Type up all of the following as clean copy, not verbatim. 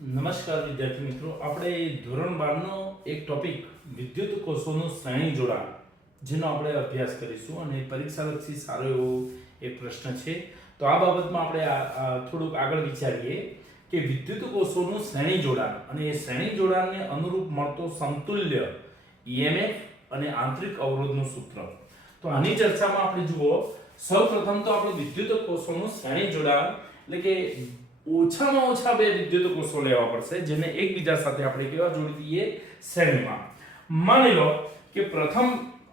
નમસ્કાર વિદ્યાર્થી મિત્રો, આપણે ધોરણ 12 નો એક ટોપિક વિદ્યુત કોષોનું શ્રેણી જોડાણ જેનો આપણે અભ્યાસ કરીશું અને પરીક્ષાલક્ષી સારો એવો એક પ્રશ્ન છે. તો આ બાબતમાં આપણે થોડુંક આગળ વિચારીએ કે વિદ્યુત કોષોનું શ્રેણી જોડાણ અને એ શ્રેણી જોડાણને અનુરૂપ મળતો સમતુલ્ય EMF અને આંતરિક અવરોધનું સૂત્ર. તો આની ચર્ચામાં આપણે જુઓ, સૌપ્રથમ તો આપણે વિદ્યુત કોષોનું શ્રેણી જોડાણ એટલે કે ઓછામાં ઓછા બે વિદ્યુત કોષો લેવા પડશે જેને એકબીજા સાથે આપણે કેવા જોડી દઈએ, શ્રેણીમાં. માની લો કે પ્રથમ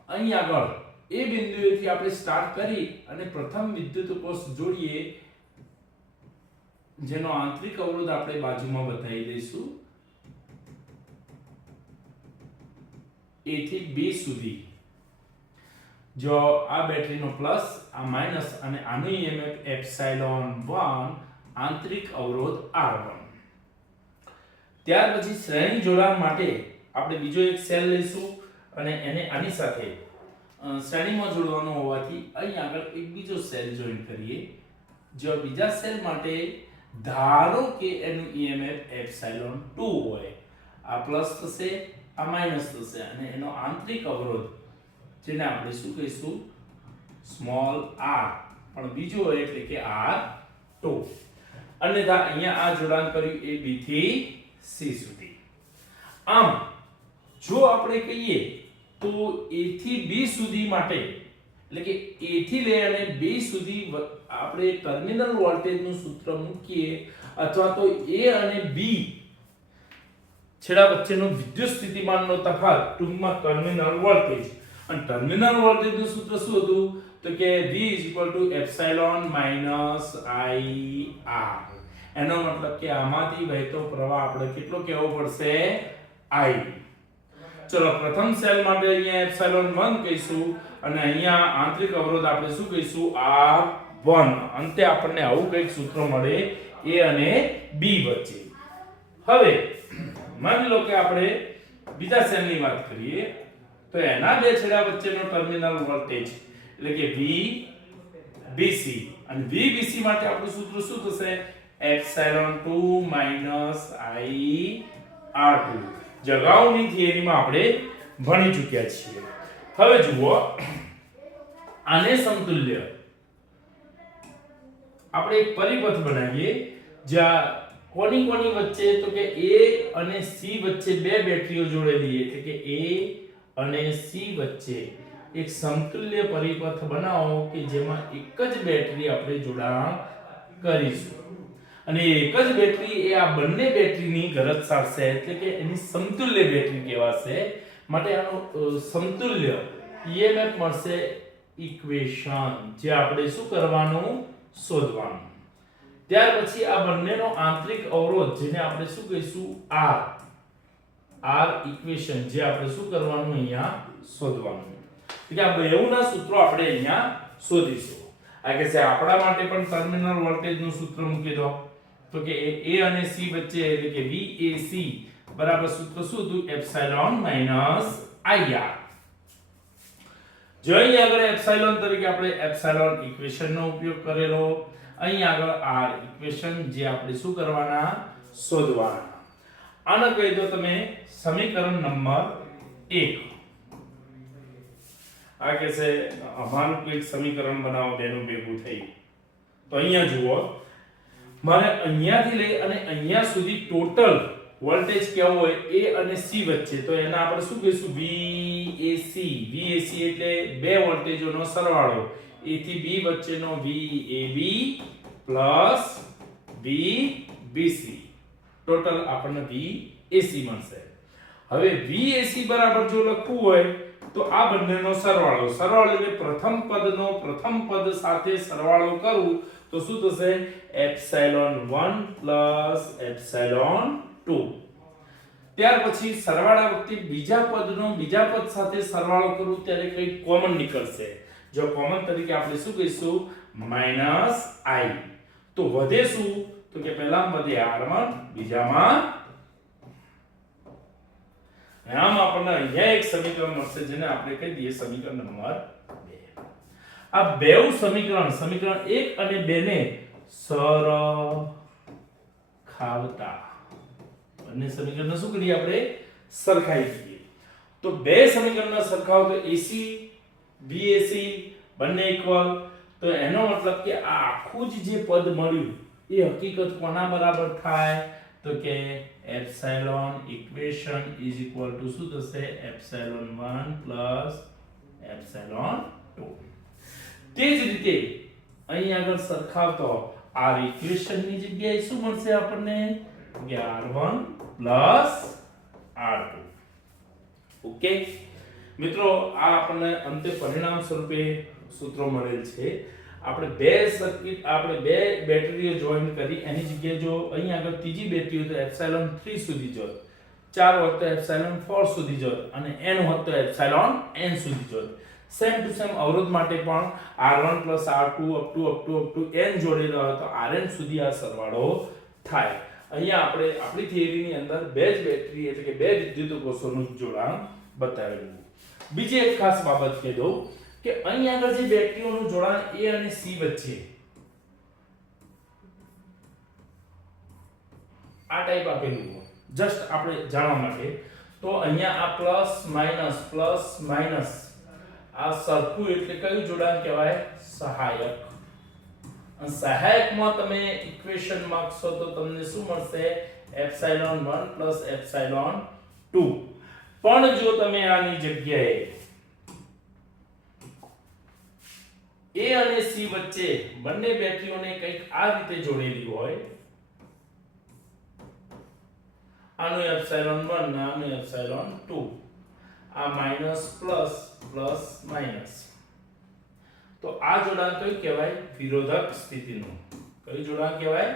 અહીં આગળ એ બિંદુએથી આપણે સ્ટાર્ટ કરી અને પ્રથમ વિદ્યુત કોષ જોડીએ જેનો આંતરિક અવરોધ આપણે બાજુમાં બતાવી દઈશું A થી B સુધી. જો આ બેટરીનો પ્લસ, આ માઈનસ અને આનો EMF એપ્સિલોન 1 આંતરિક અવરોધ R1. ત્યાર પછી શ્રેણી જોડાણ માટે આપણે બીજો એક સેલ લઈશું અને એને આની સાથે શ્રેણીમાં જોડવાનો હોવાથી અહીં આગળ એક બીજો સેલ જોઈન કરીએ. જો બીજા સેલ માટે ધારો કે એનું EMF એપ્સિલોન 2 હોય, આ પ્લસ થશે, આ માઈનસ થશે અને એનો આંતરિક અવરોધ જેને આપણે શું કહીશું, સ્મોલ r પણ બીજો હોય એટલે કે R2. અન્યથા અહીંયા આ જોડાણ કર્યું A B થી C સુધી. આમ જો આપણે કહીએ તો A થી B સુધી માટે એટલે કે A થી લઈ અને B સુધી આપણે ટર્મિનલ વોલ્ટેજનું સૂત્ર મૂકીએ અથવા તો A અને B છેડા વચ્ચેનો વિદ્યુત સ્થિતિમાનનો તફાવત, ટૂંકમાં ટર્મિનલ વોલ્ટેજ. અને ટર્મિનલ વોલ્ટેજનું સૂત્ર શું હતું તો કે V એપ્સિલોન માઈનસ IR. એનો મતલબ કે આમાંથી વહેતો પ્રવાહ આપણે કેટલો કહેવો પડશે, I. ચલો પ્રથમ સેલ માટે અહીંયા એપ્સિલોન 1 કહીશું અને અહીંયા આંતરિક અવરોધ આપણે શું કહીશું, R1. અંતે આપણને આવું કંઈક સૂત્ર મળે A અને B વચ્ચે. હવે માની લો કે આપણે બીજા સેલની વાત કરીએ તો એના બે છેડા વચ્ચેનો ટર્મિનલ વોલ્ટેજ એટલે કે VBC અને VBC માટે આપણું સૂત્ર શું થશે, એપ્સિલોન 2 માઈનસ IR2. જગાઉની થિયરીમાં આપણે ભણી ચૂક્યા છીએ. હવે જુઓ, આને સમતુલ્ય આપણે એક પરિપથ બનાવીએ જ્યાં કોની વચ્ચે તો કે A અને C વચ્ચે બે બેટરીઓ જોડેલી એટલે કે A અને C વચ્ચે એક સમતુલ્ય પરિપથ બનાવો કે જેમાં એક જ બેટરી આપણે જોડાણ કરીશું અને એક જ બેટરી એ આ બંને બેટરીની ગરજ સારશે એટલે કે એની સમતુલ્ય બેટરી કહેવાશે. માટે આનો સમતુલ્ય EMF મળશે ઇક્વેશન, જે આપણે શું કરવાનું, શોધવાનું. ત્યાર પછી આ બંનેનો આંતરિક અવરોધ જેને આપણે શું કહીશું, R ઇક્વેશન, જે આપણે શું કરવાનું, અહીંયા શોધવાનું. એટલે આ બેઉના સૂત્રો આપણે અહીંયા શોધીશું. આ કે છે આપણા માટે પણ ટર્મિનલ વોલ્ટેજનું સૂત્ર મૂકી દો તો કે A અને C વચ્ચે એટલે કે VAC બરાબર સૂત્ર શું હતું, એપ્સિલોન માઈનસ IR. જો અહીં આગળ એપ્સિલોન તરીકે આપણે એપ્સિલોન ઇક્વેશનનો ઉપયોગ કરેલો, અહીં આગળ R ઇક્વેશન જે આપણે શું કરવાના, શોધવાના. આને કહી દો તમે સમીકરણ નંબર 1. આ કે છે અમારું કોઈ સમીકરણ બનાવો તેનું ભેગું થઈ. તો અહીંયા જુઓ, મારે અહીંયાથી લઈ અને અહીંયા સુધી ટોટલ વોલ્ટેજ કેવો હોય A અને C વચ્ચે, તો એને આપણે શું કહીશું, VAC એટલે બે વોલ્ટેજોનો સરવાળો, A થી B વચ્ચેનો VAB પ્લસ VBC, ટોટલ આપણને VAC મળશે. હવે VAC બરાબર જો લખવું હોય તો આ બંનેનો સરવાળો એટલે પ્રથમ પદ સાથે સરવાળો કરું તો શું થશે, એપ્સિલોન 1 પ્લસ એપ્સિલોન 2. ત્યાર પછી સરવાળા વખતે બીજા પદ સાથે સરવાળો કરું ત્યારે કંઈ કોમન નીકળશે. જો કોમન તરીકે આપણે શું કહીશું, માઈનસ I. તો વધે શું તો કે પહેલામાં વધે R1, બીજામાં, આમ આપણને અહીંયા એક સમીકરણ મળશે જેને આપણે કહી દઈએ સમીકરણ નંબર 2. આ બેઉ સમીકરણ 1 અને 2 ને સરખાવતા બંને સમીકરણ શું કરીએ આપણે સરખાઈ દઈએ તો બે સમીકરણના સરખાવો તો AC BAC બંને ઇક્વલ તો એનો મતલબ કે આ આખું જે પદ મળ્યું એ હકીકત કોના બરાબર થાય તો કે epsilon equation is equal to શું થશે એપ્સિલોન 1 પ્લસ એપ્સિલોન 2 તે જ રીતે અહીં આગળ સરખાવતો આ ઇક્વેશનની જગ્યાએ શું મળશે આપણને કે r1 પ્લસ r2 ઓકે મિત્રો આ આપણને અંતે પરિણામ સ્વરૂપે સૂત્રો મળેલ છે આપણે બે સર્કિટ આપણે બે બેટરીઓ જોઈન કરી એની જગ્યાએ જો અહીં આગળ ત્રીજી બેટરી હોય તો એપ્સિલોન 3 સુધી જોત 4 હોત તો એપ્સિલોન 4 સુધી જોત અને n હોત તો એપ્સિલોન n સુધી જોત સેમ ટુ સેમ અવરોધ માટે પણ r1 r2 up to n જોડેલો હોય તો rn સુધી આ સરવાળો થાય અહીંયા આપણે આપણી થિયરીની અંદર બે જ બેટરી એટલે કે બે વિદ્યુત કોષોનું જોડાણ બતાવેલું બીજી એક ખાસ બાબત કહી દઉં કે અહીં આગળ જે બેટરીઓનું જોડાણ A અને C વચ્ચે આ ટાઈપ આપેલું હોય જસ્ટ આપણે જાણવા માટે તો અહીંયા આ પ્લસ માઈનસ આ સરખું એટલે કયું જોડાણ કહેવાય સહાયક અને સહાયકમાં તમે ઇક્વેશન માંગશો તો તમને શું મળશે એપ્સિલોન 1 પ્લસ એપ્સિલોન 2 પણ જો તમે આની જગ્યાએ A અને C વચ્ચે બંને બેટરીઓને કંઈક આ રીતે જોડેલી હોય આનું એપ્સિલોન 1 અને આનું એપ્સિલોન 2 આ માઈનસ પ્લસ માઈનસ તો આ જોડાણ કયું કહેવાય વિરોધક સ્થિતિનું કયું જોડાણ કહેવાય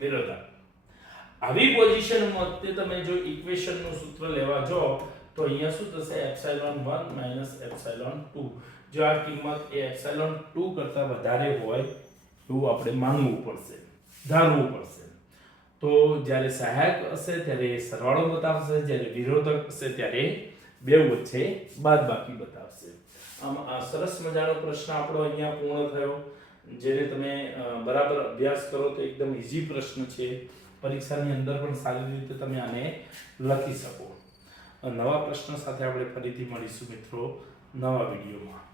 વિરોધક આવી પોઝિશનમાં તમે જો ઇક્વેશનનું સૂત્ર લેવા જાઓ તો અહીંયા શું થશે એપ્સિલોન 1 માઈનસ એપ્સિલોન 2 જો આ કિંમત એ એપ્સિલોન 2 કરતા વધારે હોય એવું આપણે માનવું પડશે ધારવું પડશે તો જ્યારે સહાયક હશે ત્યારે સરવાળો બતાવશે જ્યારે વિરોધક હશે ત્યારે બે વચ્ચે બાદબાકી બતાવશે આમ આ સરસ મજાનો પ્રશ્ન આપણો અહીંયા પૂર્ણ થયો જેને તમે બરાબર અભ્યાસ કરો તો એકદમ ઈઝી પ્રશ્ન છે પરીક્ષાની અંદર પણ સારી રીતે તમે આને લખી શકો નવા પ્રશ્ન સાથે આપણે ફરીથી મળીશું મિત્રો નવા વિડીયોમાં